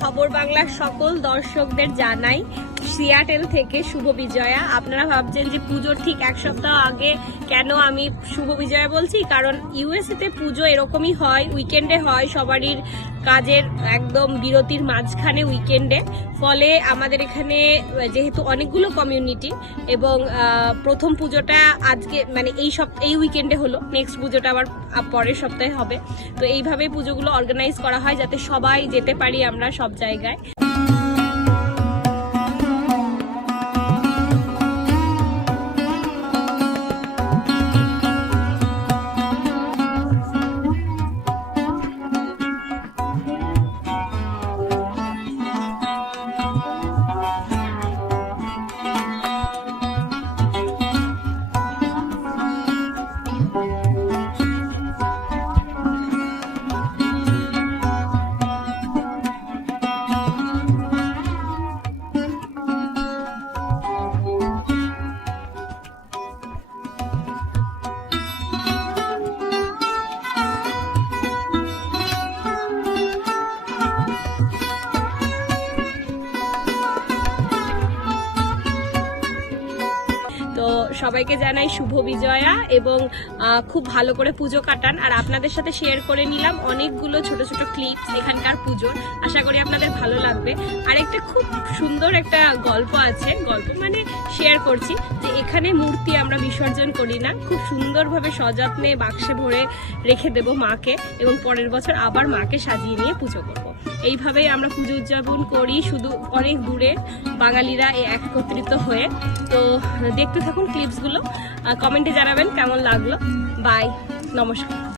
খবর বাংলার সকল দর্শকদের জানাই সিয়াটেল থেকে শুভ বিজয়া। আপনারা ভাবছেন যে পুজোর ঠিক এক সপ্তাহ আগে কেন আমি শুভ বিজয়া বলছি, কারণ ইউএসএতে পুজো এরকমই হয়, উইকেন্ডে হয়, সবারই কাজের একদম বিরতির মাঝখানে উইকেন্ডে। ফলে আমাদের এখানে যেহেতু অনেকগুলো কমিউনিটি এবং প্রথম পুজোটা আজকে মানে এই উইকেন্ডে হলো, নেক্সট পুজোটা আবার পরের সপ্তাহে হবে। তো এইভাবে পুজোগুলো অর্গানাইজ করা হয় যাতে সবাই যেতে পারি আমরা সব জায়গায়। তো সবাইকে জানাই শুভ বিজয়া এবং খুব ভালো করে পুজো কাটান। আর আপনাদের সাথে শেয়ার করে নিলাম অনেকগুলো ছোট ছোট ক্লিপস এখানকার পুজোর, আশা করি আপনাদের ভালো লাগবে। আর একটা খুব সুন্দর একটা গল্প আছে, গল্প মানে শেয়ার করছি যে এখানে মূর্তি আমরা বিসর্জন করি না, খুব সুন্দরভাবে সযত্নে বাক্সে ভরে রেখে দেব মাকে এবং পরের বছর আবার মাকে সাজিয়ে নিয়ে পুজো করব। এইভাবেই আমরা পুজো উদযাপন করি, শুধু অনেক দূরে বাঙালিরা একত্রিত হয়ে। তো দেখতে থাকুন ক্লিপসগুলো, কমেন্টে জানাবেন কেমন লাগলো। বাই, নমস্কার।